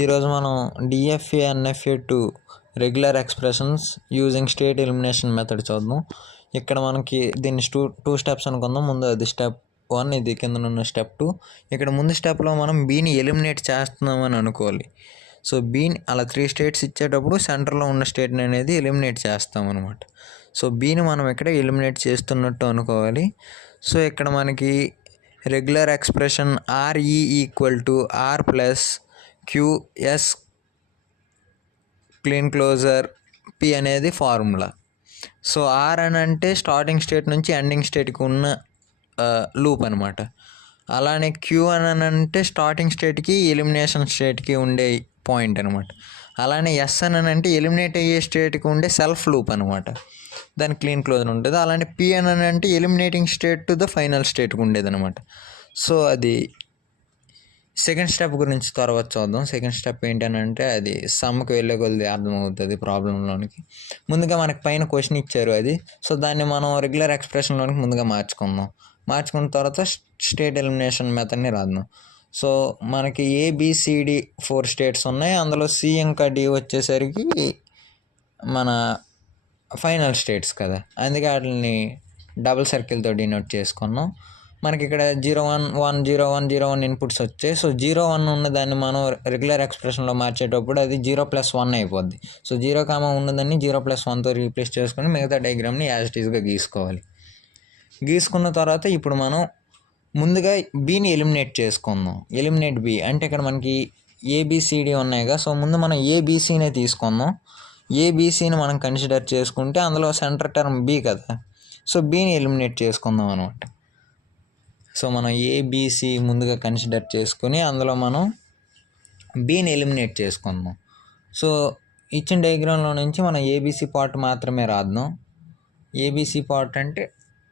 ఈరోజు మనం DFA NFA to regular expressions using state elimination method చూద్దాం. ఇక్కడ మనకి దీన్ని టూ స్టెప్స్ అనుకుందాం. ముందు అది స్టెప్ 1, ఇది కింద ఉన్న స్టెప్ 2. ఇక్కడ ముందు స్టెప్లో మనం బీని ఎలిమినేట్ చేస్తున్నామని అనుకోవాలి. సో బీని అలా 3 స్టేట్స్ ఇచ్చేటప్పుడు సెంటర్లో ఉన్న స్టేట్ని అనేది ఎలిమినేట్ చేస్తాం అనమాట. సో బీని మనం ఇక్కడ ఎలిమినేట్ చేస్తున్నట్టు అనుకోవాలి. సో ఇక్కడ మనకి regular expression RE equal to R plus QS Kleene closure P అనేది ఫార్ములా. సో ఆర్ అని అంటే స్టార్టింగ్ స్టేట్ నుంచి ఎండింగ్ స్టేట్కి ఉన్న లూప్ అనమాట. అలానే క్యూ అని అంటే స్టార్టింగ్ స్టేట్కి ఎలిమినేషన్ స్టేట్కి ఉండే పాయింట్ అనమాట. అలానే ఎస్ అని అంటే ఎలిమినేట్ అయ్యే స్టేట్కి ఉండే సెల్ఫ్ లూప్ అనమాట, దాని క్లీన్ క్లోజర్ ఉంటుంది. అలానే పి అని అంటే eliminating state to the final స్టేట్కి ఉండేది అనమాట. సో అది సెకండ్ స్టెప్ గురించి తర్వాత చూద్దాం. సెకండ్ స్టెప్ ఏంటంటే అది సమ్కి వెళ్ళే కొద్ది అర్థమవుతుంది ప్రాబ్లంలోనికి. ముందుగా మనకి పైన క్వశ్చన్ ఇచ్చారు అది. సో దాన్ని మనం రెగ్యులర్ ఎక్స్ప్రెషన్లోనికి ముందుగా మార్చుకుందాం. మార్చుకున్న తర్వాత స్టేట్ ఎలిమినేషన్ మెథడ్ని రాద్దాం. సో మనకి ఏబిసిడి 4 స్టేట్స్ ఉన్నాయి. అందులో సి ఇంకా డి వచ్చేసరికి మన ఫైనల్ స్టేట్స్ కదా, అందుకే వాటిని డబుల్ సర్కిల్తో డినోట్ చేసుకున్నాం. మనకి ఇక్కడ 0 1 1 0 1 0 1 ఇన్పుట్స్ వచ్చాయి. సో 0 1 ఉన్నదాన్ని మనం రెగ్యులర్ ఎక్స్ప్రెషన్లో మార్చేటప్పుడు అది 0+1 అయిపోద్ది. సో 0, ఉన్నదాన్ని 0+1తో రీప్లేస్ చేసుకొని మిగతా డయాగ్రామ్ని యాజ్ ఇట్ ఈస్గా గీసుకోవాలి. గీసుకున్న తర్వాత ఇప్పుడు మనం ముందుగా బీని ఎలిమినేట్ చేసుకుందాం. ఎలిమినేట్ బి అంటే ఇక్కడ మనకి ఏబిసిడి ఉన్నాయిగా. సో ముందు మనం ఏబిసినే తీసుకుందాం. ఏబిసిని మనం కన్సిడర్ చేసుకుంటే అందులో సెంటర్ టర్మ్ బి కదా, సో బీని ఎలిమినేట్ చేసుకుందాం అనమాట. సో మనం ఏబిసి ముందుగా కన్సిడర్ చేసుకుని అందులో మనం బీని ఎలిమినేట్ చేసుకుందాం. సో ఇచ్చిన డయాగ్రామ్లో నుంచి మనం ఏబిసి పార్ట్ మాత్రమే రాద్దాం. ఏబిసి పార్ట్ అంటే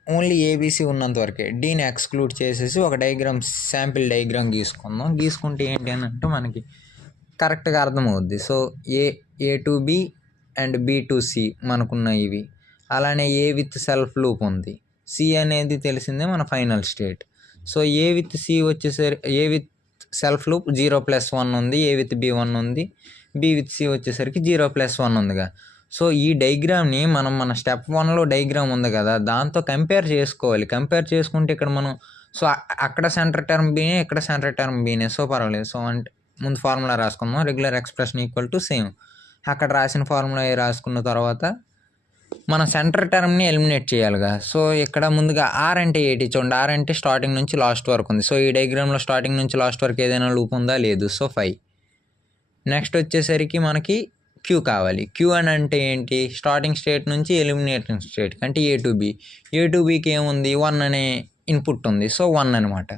ఓన్లీ ఏబిసి ఉన్నంత వరకే, డీని ఎక్స్క్లూడ్ చేసేసి ఒక డయాగ్రామ్, శాంపిల్ డయాగ్రామ్ గీసుకుందాం. గీసుకుంటే ఏంటి అని అంటే మనకి కరెక్ట్గా అర్థమవుద్ది. So A to B and B to C మనకున్న ఇవి. అలానే ఏ విత్ సెల్ఫ్ లూప్ ఉంది. సి అనేది తెలిసిందే మన final state. So A with C వచ్చేసరికి ఏ విత్ సెల్ఫ్ లూప్ 0+1 ఉంది, ఏ విత్ బి 1 ఉంది, బి విత్ సి వచ్చేసరికి 0+1 ఉందిగా. సో ఈ డయాగ్రామ్ని మనం మన స్టెప్ 1లో డయాగ్రామ్ ఉంది కదా, దాంతో కంపేర్ చేసుకోవాలి. కంపేర్ చేసుకుంటే ఇక్కడ మనం సో అక్కడ సెంటర్ టర్మ్ బీనే, ఇక్కడ సెంటర్ టర్మ్ బీనే. సో పర్వాలేదు. సో అంటే ముందు ఫార్ములా రాసుకుందాం. Regular expression equal to same అక్కడ రాసిన ఫార్ములా రాసుకున్న తర్వాత మనం సెంటర్ టర్మ్ని ఎలిమినేట్ చేయాలిగా. సో ఇక్కడ ముందుగా ఆర్ అంటే ఏంటి చూడండి. ఆర్ అంటే స్టార్టింగ్ నుంచి లాస్ట్ వరకు ఉంది. సో ఈ డయాగ్రామ్లో స్టార్టింగ్ నుంచి లాస్ట్ వరకు ఏదైనా లూప్ ఉందా, లేదు. సో 5. నెక్స్ట్ వచ్చేసరికి మనకి క్యూ కావాలి. క్యూ అని అంటే ఏంటి, స్టార్టింగ్ స్టేట్ నుంచి ఎలిమినేటింగ్ స్టేట్ అంటే ఏ టు బి. ఏ టు బికి ఏముంది, 1 అనే ఇన్పుట్ ఉంది. సో 1 అనమాట.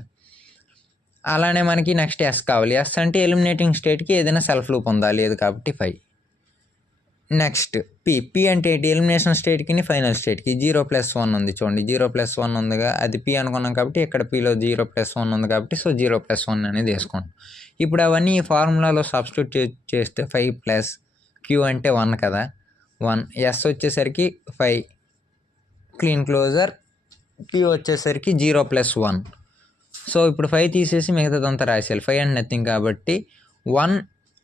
అలానే మనకి నెక్స్ట్ ఎస్ కావాలి. ఎస్ అంటే ఎలిమినేటింగ్ స్టేట్కి ఏదైనా సెల్ఫ్ లూప్ ఉందా, లేదు కాబట్టి 5. నెక్స్ట్ పి అంటే ఏంటి, ఎలిమినేషన్ స్టేట్కి ఫైనల్ స్టేట్కి 0+1 ఉంది చూడండి. 0+1 ఉందిగా, అది పి అనుకున్నాం కాబట్టి ఇక్కడ పిలో 0+1 ఉంది కాబట్టి సో 0+1 అనేది వేసుకోండి. ఇప్పుడు అవన్నీ ఈ ఫార్ములాలో సబ్స్టిట్యూట్ చేస్తే 5+ క్యూ అంటే 1 కదా, 1. ఎస్ వచ్చేసరికి 5 క్లీన్ క్లోజర్, పి వచ్చేసరికి 0+1. సో ఇప్పుడు 5 తీసేసి మిగతాదంతా రాసేయాలి. 5 అండ్ నథింగ్ కాబట్టి 1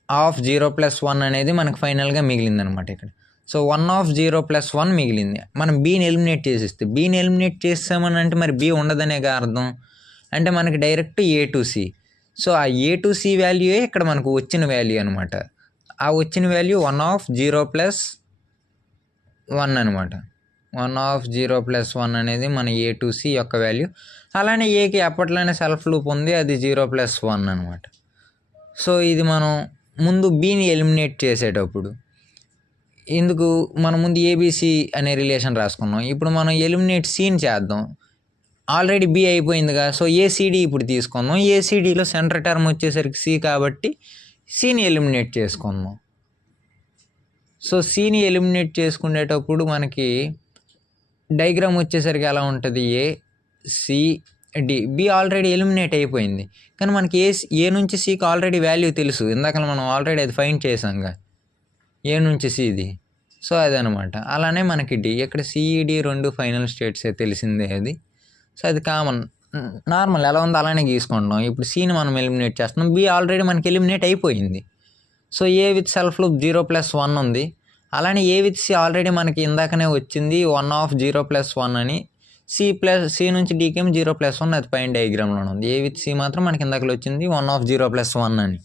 ఆఫ్ 0+1 అనేది మనకు ఫైనల్గా మిగిలింది అనమాట ఇక్కడ. సో 1 ఆఫ్ 0+1 మిగిలింది. మనం బీని ఎలిమినేట్ చేసేస్తే, బీని ఎలిమినేట్ చేసామని అంటే మరి బి ఉండదనేగా అర్థం. అంటే మనకి direct A to C. So ఆ ఏ టు సి వాల్యూయే ఇక్కడ మనకు వచ్చిన వాల్యూ అనమాట. ఆ వచ్చిన వాల్యూ 1 ఆఫ్ 0+1 అనమాట. 1 ఆఫ్ 0+1 అనేది మన ఏ టు సి యొక్క వాల్యూ. అలానే ఏకి అప్పట్లోనే సెల్ఫ్ లూప్ ఉంది, అది 0+1 అనమాట. సో ఇది మనం ముందు బీని ఎలిమినేట్ చేసేటప్పుడు ఇందుకు మనం ముందు ఏబిసి అనే రిలేషన్ రాసుకున్నాం. ఇప్పుడు మనం ఎలిమినేట్ సిని చేద్దాం. ఆల్రెడీ బి అయిపోయిందిగా. సో ఏసీడీ ఇప్పుడు తీసుకుందాం. ఏసీడీలో సెంటర్ టర్మ్ వచ్చేసరికి సి కాబట్టి సిని ఎలిమినేట్ చేసుకుందాం. సో సిని ఎలిమినేట్ చేసుకునేటప్పుడు మనకి డయాగ్రామ్ వచ్చేసరికి ఎలా ఉంటుంది, A C D. B already eliminate అయిపోయింది కానీ మనకి ఏ నుంచి సికి ఆల్రెడీ వాల్యూ తెలుసు. ఇందాక మనం ఆల్రెడీ అది ఫైండ్ చేసాంగా ఏ నుంచి సిది. సో అదనమాట. అలానే మనకి డి, ఇక్కడ సిఈడి 2 ఫైనల్ స్టేట్సే తెలిసిందే అది. సో అది కామన్, నార్మల్ ఎలా ఉందో అలానే గీసుకుంటాం. ఇప్పుడు సిని మనం ఎలిమినేట్ చేస్తున్నాం. బి ఆల్రెడీ మనకి ఎలిమినేట్ అయిపోయింది. So A with self loop 0+1 ఉంది. అలానే ఏ విత్ సి ఆల్రెడీ మనకి ఇందాకనే వచ్చింది 1/0+1 అని. సి నుంచి డీకేమో 0+1 అది పైన డయాగ్రామ్లోనే ఉంది. ఏ విత్ సి మాత్రం మనకి ఇందాకలో వచ్చింది 1/0+1 అని.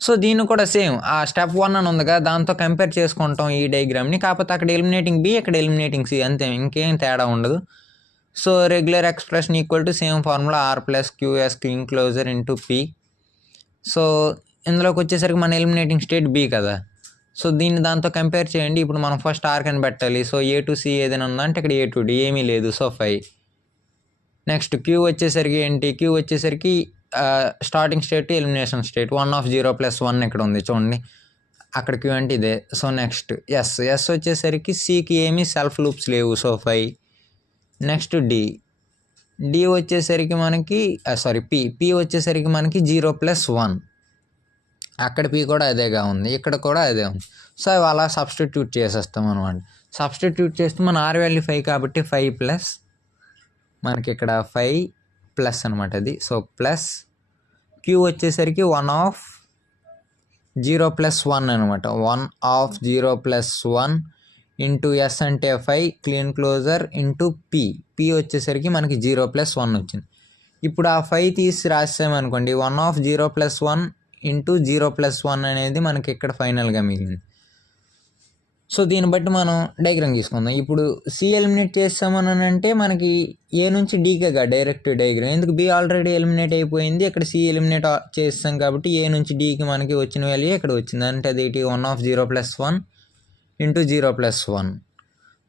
సో దీన్ని కూడా సేమ్ ఆ స్టెప్ 1 అని ఉందిగా దాంతో కంపేర్ చేసుకుంటాం ఈ డయాగ్రామ్ని. కాకపోతే అక్కడ ఎలిమినేటింగ్ బి, ఇక్కడ ఎలిమినేటింగ్ సి, అంతే, ఇంకేం తేడా ఉండదు. So regular expression equal to same formula R+QS Kleene closure into P. So ఇందులోకి వచ్చేసరికి మన ఎలిమినేటింగ్ స్టేట్ బి కదా. సో దీన్ని దాంతో కంపేర్ చేయండి. ఇప్పుడు మనం ఫస్ట్ ఆర్ కని పెట్టాలి. సో ఏ టు సి ఏదైనా ఉందంటే ఇక్కడ ఏ టు డి ఏమీ లేదు. సో 5. నెక్స్ట్ క్యూ వచ్చేసరికి ఏంటి, క్యూ వచ్చేసరికి స్టార్టింగ్ స్టేట్ ఎలిమినేషన్ స్టేట్ 1/0+1 ఇక్కడ ఉంది చూడండి, అక్కడ క్యూ అంటే ఇదే. సో నెక్స్ట్ ఎస్ వచ్చేసరికి సికి ఏమీ సెల్ఫ్ లూప్స్ లేవు. సో 5. నెక్స్ట్ డి వచ్చేసరికి మనకి పి వచ్చేసరికి మనకి 0+1, అక్కడ పి కూడా అదేగా ఉంది, ఇక్కడ కూడా అదే ఉంది. సో అవి అలా సబ్స్టిట్యూట్ చేసేస్తాం అనమాట. సబ్స్టిట్యూట్ చేస్తే మన ఆర్ వాల్యూ 5 కాబట్టి 5 ప్లస్ మనకి ఇక్కడ 5+ అనమాట అది. సో ప్లస్ క్యూ వచ్చేసరికి 1/0+1 అనమాట. 1/0+1 ఇంటూ ఎస్ అంటే 5 క్లీన్ క్లోజర్ ఇంటూ పి వచ్చేసరికి మనకి 0+1 వచ్చింది. ఇప్పుడు ఆ 5 తీసి రాసామనుకోండి 1/0+1 ఇంటూ 0+1 అనేది మనకి ఇక్కడ ఫైనల్గా మిగిలింది. సో దీన్ని బట్టి మనం డయాగ్రామ్ తీసుకుందాం. ఇప్పుడు సి ఎలిమినేట్ చేస్తామని అంటే మనకి ఏ నుంచి డీకేగా డైరెక్ట్ డయాగ్రామ్, ఎందుకు బి ఆల్రెడీ ఎలిమినేట్ అయిపోయింది, ఇక్కడ సి ఎలిమినేట్ చేస్తాం కాబట్టి ఏ నుంచి డీకి మనకి వచ్చిన వాల్యూ ఇక్కడ వచ్చింది. అంటే అది 1/0+1 into 0+1.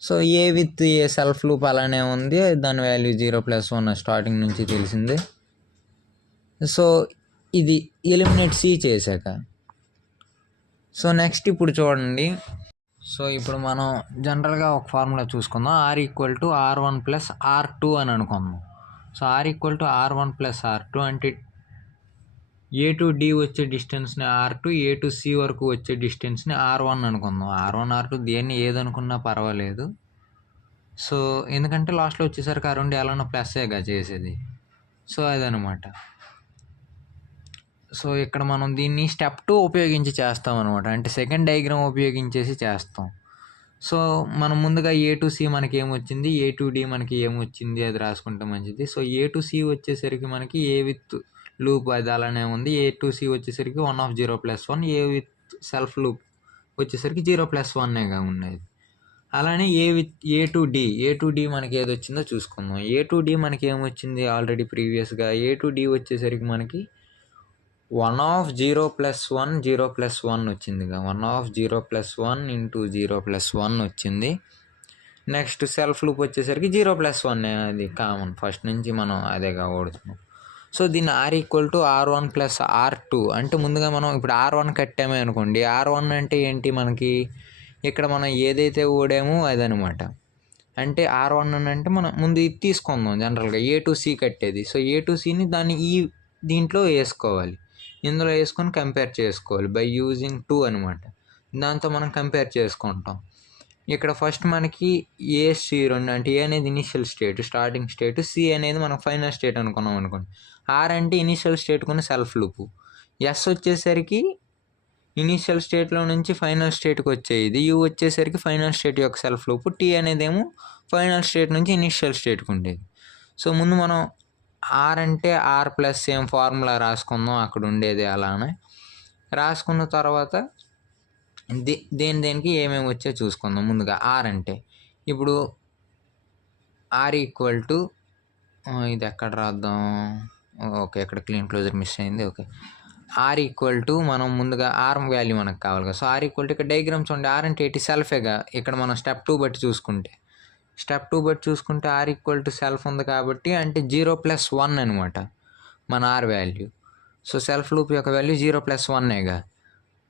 So A with a self loop అలానే ఉంది, దాని వాల్యూ 0+1 స్టార్టింగ్ నుంచి తెలిసిందే. సో ఇది ఎలిమినేట్ సి చేశాక. సో నెక్స్ట్ ఇప్పుడు చూడండి. సో ఇప్పుడు మనం జనరల్గా ఒక ఫార్ములా చూసుకుందాం. R=R1+R2 అని అనుకుందాం. సో R=R1+R2 అంటే ఏ టు డి వచ్చే డిస్టెన్స్ని R2, ఏ టు సి వరకు వచ్చే డిస్టెన్స్ని R1 అనుకుందాం. R1, R2 దేన్ని ఏదనుకున్నా పర్వాలేదు. సో ఎందుకంటే లాస్ట్లో వచ్చేసరికి ఆ రెండు ఎలానో ప్లస్సేగా చేసేది. సో అదనమాట. సో ఇక్కడ మనం దీన్ని స్టెప్ 2 ఉపయోగించి చేస్తాం అనమాట. అంటే సెకండ్ డయాగ్రామ్ ఉపయోగించేసి చేస్తాం. సో మనం ముందుగా ఏ టు సి మనకి ఏమొచ్చింది, ఏ టు డి మనకి ఏమొచ్చింది అది రాసుకుంటే మంచిది. సో ఏ టు సి వచ్చేసరికి మనకి ఏ విత్ లూప్ అది అలానే ఉంది. ఏ టు సి వచ్చేసరికి 1/0+1, ఏ విత్ సెల్ఫ్ లూప్ వచ్చేసరికి 0+1గా ఉన్నది. అలానే ఏ టు డి మనకి ఏది వచ్చిందో చూసుకుందాం. ఏ టు డి మనకి ఏమొచ్చింది ఆల్రెడీ ప్రీవియస్గా, ఏ టు డి వచ్చేసరికి మనకి 1/0+1 0+1 వచ్చిందిగా. 1/0+1 ఇంటూ 0+1 వచ్చింది. నెక్స్ట్ సెల్ఫ్ లూప్ వచ్చేసరికి 0+1 అది కామన్, ఫస్ట్ నుంచి మనం అదేగా ఓడుతున్నాం. సో దీన్ని R=R1+R2 అంటే ముందుగా మనం ఇప్పుడు R1 కట్టామే అనుకోండి. R1 అంటే ఏంటి మనకి, ఇక్కడ మనం ఏదైతే ఓడామో అదనమాట. అంటే R1 అంటే మనం ముందు ఇది తీసుకుందాం జనరల్గా ఏ టు సి కట్టేది. సో ఏ టు సిని దాన్ని దీంట్లో వేసుకోవాలి, ఇందులో వేసుకొని కంపేర్ చేసుకోవాలి బై యూజింగ్ 2 అనమాట. దాంతో మనం కంపేర్ చేసుకుంటాం. ఇక్కడ ఫస్ట్ మనకి C2 అంటే ఏ అనేది initial state starting state, C అనేది మనం ఫైనల్ స్టేట్ అనుకున్నాం అనుకోండి. ఆర్ అంటే ఇనిషియల్ స్టేట్ కొన్ని సెల్ఫ్ లూపు, ఎస్ వచ్చేసరికి ఇనిషియల్ స్టేట్లో నుంచి ఫైనల్ స్టేట్కి వచ్చేది, యూ వచ్చేసరికి ఫైనల్ స్టేట్ యొక్క సెల్ఫ్ లూపు, టీ అనేదేమో ఫైనల్ స్టేట్ నుంచి ఇనిషియల్ స్టేట్కి ఉండేది. సో ముందు మనం ఆర్ అంటే R+ సేమ్ ఫార్ములా రాసుకుందాం, అక్కడ ఉండేది అలానే రాసుకున్న తర్వాత దేనికి ఏమేమి వచ్చే చూసుకుందాం. ముందుగా ఆర్ అంటే ఇప్పుడు R= ఇది ఎక్కడ రాద్దాం, ఓకే ఇక్కడ క్లీన్ క్లోజర్ మిస్ అయింది. ఓకే R= మనం ముందుగా ఆర్ వాల్యూ మనకు కావాలి కదా. సో R= ఇక్కడ డయాగ్రామ్ చూడండి, ఆర్ అంటే ఏంటి సెల్ఫేగా. ఇక్కడ మనం స్టెప్ 2 బట్టి చూసుకుంటే R= సెల్ఫ్ ఉంది కాబట్టి అంటే 0+1 అనమాట మన R value. So self loop యొక్క వాల్యూ 0+1గా.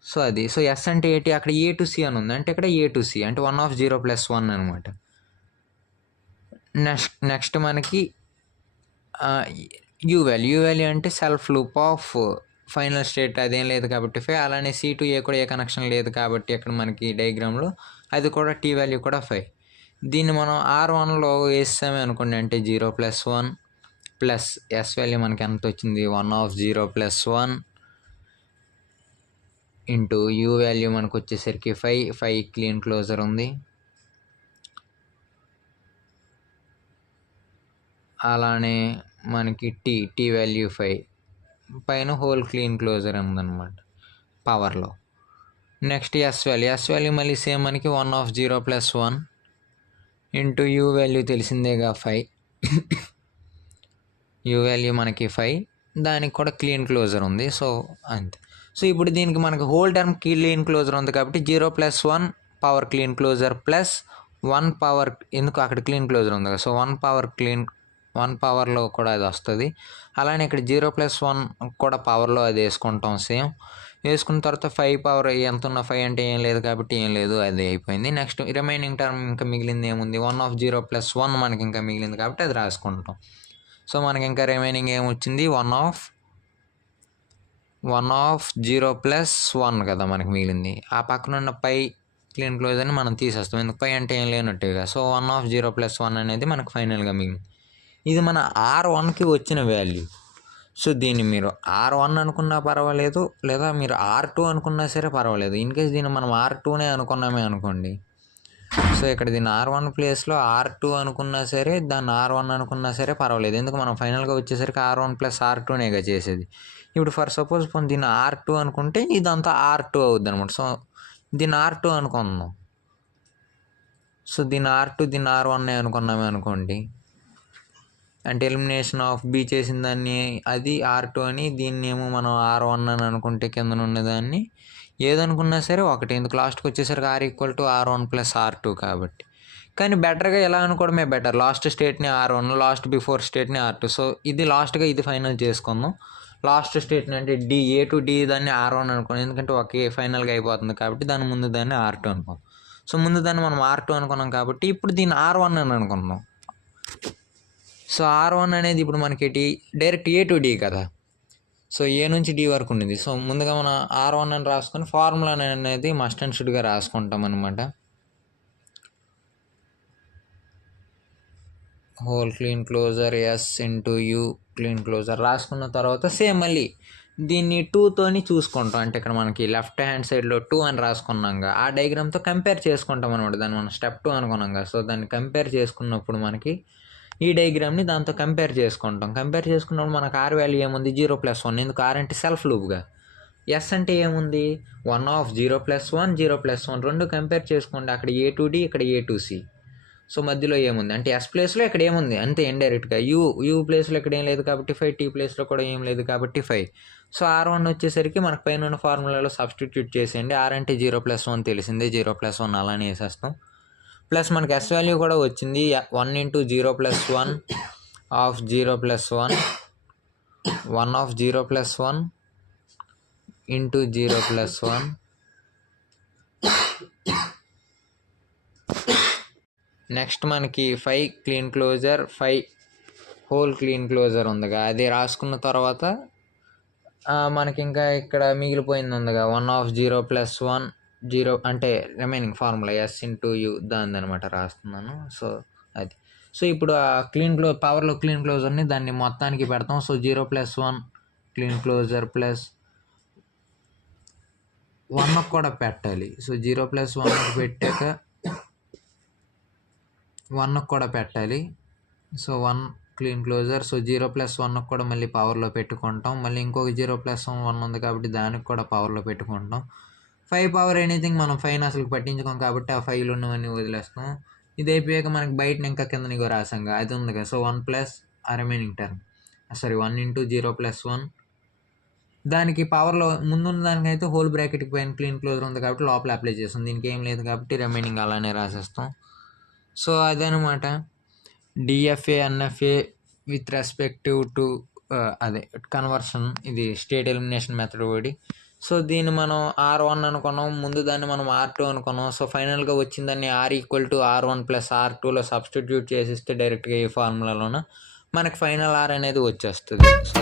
సో అది. సో ఎస్ అంటే ఏంటి, అక్కడ ఏ టు సి అని ఉంది అంటే ఇక్కడ ఏ టు సి అంటే 1/0+1 అనమాట. నెక్స్ట్ మనకి యూ వాల్యూ అంటే self loop of final state అదేం లేదు కాబట్టి 5. అలానే C to A కూడా ఏ కనెక్షన్ లేదు కాబట్టి ఇక్కడ మనకి డయాగ్రామ్లో అది కూడా టీ వాల్యూ కూడా 5. దీన్ని మనం R1లో వేసామే అనుకోండి అంటే 0+1 ప్లస్ ఎస్ వాల్యూ మనకి ఎంత వచ్చింది 1/0+1 ఇంటూ యూ వాల్యూ మనకు వచ్చేసరికి 5 క్లీన్ క్లోజర్ ఉంది. అలానే మనకి టీ వాల్యూ 5 పైన హోల్ క్లీన్ క్లోజర్ ఉందన్నమాట పవర్లో. నెక్స్ట్ ఎస్ వాల్యూ మళ్ళీ సేమ్ మనకి 1/0 + 1 ఇంటూ యూ వాల్యూ తెలిసిందేగా 5 యూ వాల్యూ మనకి 5, దానికి కూడా క్లీన్ క్లోజర్ ఉంది. సో అంతే. సో ఇప్పుడు దీనికి మనకు హోల్ టర్మ్ క్లీన్ క్లోజర్ ఉంది కాబట్టి 0 + 1 power Kleene closure plus 1 power, ఎందుకు అక్కడ క్లీన్ క్లోజర్ ఉంది కదా, సో 1 పవర్లో కూడా అది వస్తుంది. అలానే ఇక్కడ 0 + 1 కూడా పవర్లో అది వేసుకుంటాం సేమ్. వేసుకున్న తర్వాత 5 పవర్ ఎంత ఉన్న 5 అంటే ఏం లేదు కాబట్టి ఏం లేదు, అది అయిపోయింది. నెక్స్ట్ రిమైనింగ్ టర్మ్ ఇంకా మిగిలింది ఏముంది, 1/0 + 1 మనకి ఇంకా మిగిలింది కాబట్టి అది రాసుకుంటాం. సో మనకి ఇంకా రిమైనింగ్ ఏమొచ్చింది, 1/0 + 1 కదా మనకి మిగిలింది. ఆ పక్కన ఉన్న పై క్లీన్ క్లోజర్ని మనం తీసేస్తాం, ఎందుకు పై అంటే ఏం లేనట్టుగా. సో 1/0 + 1 అనేది మనకు ఫైనల్గా మిగిలింది. ఇది మన R1కి వచ్చిన వాల్యూ. సో దీన్ని మీరు R1 అనుకున్నా పర్వాలేదు, లేదా మీరు R2 అనుకున్నా సరే పర్వాలేదు. ఇన్ కేస్ దీన్ని మనం R2నే అనుకున్నామే అనుకోండి, సో ఇక్కడ దీన్ని R1 ప్లేస్లో R2 అనుకున్నా సరే, దాన్ని R1 అనుకున్నా సరే పర్వాలేదు. ఎందుకు మనం ఫైనల్గా వచ్చేసరికి R1 + R2నేగా చేసేది. ఇప్పుడు ఫర్ సపోజ్ దీన్ని R2 అనుకుంటే ఇదంతా R2 అవుద్ది అనమాట. సో దీన్ని R2 అనుకుందాం. సో దీన్ని R2 దీన్ని R1 అనుకున్నామే అనుకోండి, అంటే ఎలిమినేషన్ ఆఫ్ బి చేసిన దాన్ని అది R2 అని, దీన్ని ఏమో మనం R1 అని అనుకుంటే కింద ఉన్నదాన్ని ఏదనుకున్నా సరే ఒకటి, ఎందుకు లాస్ట్కి వచ్చేసరికి R = R1 + R2 కాబట్టి. కానీ బెటర్గా ఎలా అనుకోవడమే బెటర్, లాస్ట్ స్టేట్ని R1, లాస్ట్ బిఫోర్ స్టేట్ని R2. సో ఇది లాస్ట్గా ఇది ఫైనల్ చేసుకుందాం. లాస్ట్ స్టేట్ని అంటే A to D దాన్ని R1 అనుకోండి, ఎందుకంటే ఒకే ఫైనల్గా అయిపోతుంది కాబట్టి. దాని ముందు దాన్ని R2 అనుకుందాం. సో ముందు దాన్ని మనం R2 అనుకున్నాం కాబట్టి ఇప్పుడు దీన్ని R1 అని అనుకుందాం. సో R1 అనేది ఇప్పుడు మనకి డైరెక్ట్ A to D కదా, సో A నుంచి D వరకు ఉండింది. సో ముందుగా మనం R1 అని రాసుకొని ఫార్ములా అనేది మస్ట్ అండ్ షుడ్గా రాసుకుంటాం అనమాట. Whole Kleene closure S into U Kleene closure రాసుకున్న తర్వాత సేమ్ మళ్ళీ దీన్ని 2తోని చూసుకుంటాం. అంటే ఇక్కడ మనకి లెఫ్ట్ హ్యాండ్ సైడ్లో 2 అని రాసుకున్నాగా, ఆ డయాగ్రామ్తో కంపేర్ చేసుకుంటాం అనమాట. దాన్ని మనం స్టెప్ 2 అనుకున్నాం. సో దాన్ని కంపేర్ చేసుకున్నప్పుడు మనకి ఈ డయాగ్రామ్ని దాంతో కంపేర్ చేసుకుంటాం. కంపేర్ చేసుకున్నప్పుడు మనకు R వాల్యూ ఏముంది, 0 + 1. ఎందుకు R అంటే సెల్ఫ్ లూప్గా, ఎస్ అంటే ఏముంది 1/0 + 1 0 + 1 రెండు కంపేర్ చేసుకోండి. అక్కడ A to D ఇక్కడ A to C. సో మధ్యలో ఏముంది అంటే ఎస్ ప్లేస్లో ఇక్కడ ఏముంది అంతే ఇండైరెక్ట్గా. యూ ప్లేస్లో ఇక్కడ ఏం లేదు కాబట్టి 5, T ప్లేస్లో కూడా ఏం లేదు కాబట్టి 5. సో R1 వచ్చేసరికి మనకు పైన ఉన్న ఫార్ములాలో సబ్స్టిట్యూట్ చేసేయండి. R అంటే 0 + 1 తెలిసిందే, 0 + 1 అలానే వేసేస్తాం. ప్లస్ మనకి ఎస్ వాల్యూ కూడా వచ్చింది, 1 × 0 + 1 of 0 + 1 1/0 + 1 into 0 + 1. నెక్స్ట్ మనకి 5 Kleene closure 5 whole Kleene closure ఉందిగా, అది రాసుకున్న తర్వాత మనకి ఇంకా ఇక్కడ మిగిలిపోయింది ఉందిగా 1/0 + 1 0 అంటే remaining formula S into U దాని అనమాట రాస్తున్నాను. సో అది. సో ఇప్పుడు ఆ పవర్లో క్లీన్ క్లోజర్ని దాన్ని మొత్తానికి పెడతాం. సో 0 + 1 క్లీన్ క్లోజర్ ప్లస్ 1 కూడా పెట్టాలి. సో 0 + 1 పెట్టాక 1 కూడా పెట్టాలి. So 1 Kleene closure. సో 0 + 1 కూడా మళ్ళీ పవర్లో పెట్టుకుంటాం. మళ్ళీ ఇంకొక 0 + 1 ఉంది కాబట్టి దానికి కూడా పవర్లో పెట్టుకుంటాం. 5 పవర్ ఎనీథింగ్ మనం 5ని అసలు పట్టించుకోం కాబట్టి ఆ 5లో ఉన్నవన్నీ వదిలేస్తాం. ఇది అయిపోయాక మనకి బయట ఇంకా కింద నీకు రాసాంగా అది ఉంది కదా. సో 1 ప్లస్ ఆ రిమైనింగ్ టర్మ్ 1 × 0 + 1 దానికి పవర్లో ముందున్న దానికైతే హోల్ బ్రాకెట్కి పైన క్లీన్ క్లోజర్ ఉంది కాబట్టి లోపల అప్లై చేస్తాం. దీనికి ఏం లేదు కాబట్టి రిమైనింగ్ అలానే రాసేస్తాం. సో అదనమాట DFA NFA with respective to అదే కన్వర్షన్. ఇది స్టేట్ ఎలిమినేషన్ మెథడ్ ఒకటి. సో దీన్ని మనం R1 అనుకున్నాం, ముందు దాన్ని మనం R2 అనుకున్నాం. సో ఫైనల్గా వచ్చిందాన్ని R = R1 + R2లో సబ్స్టిట్యూట్ చేసిస్తే డైరెక్ట్గా ఈ ఫార్ములాలోన మనకి ఫైనల్ R అనేది వచ్చేస్తుంది. సో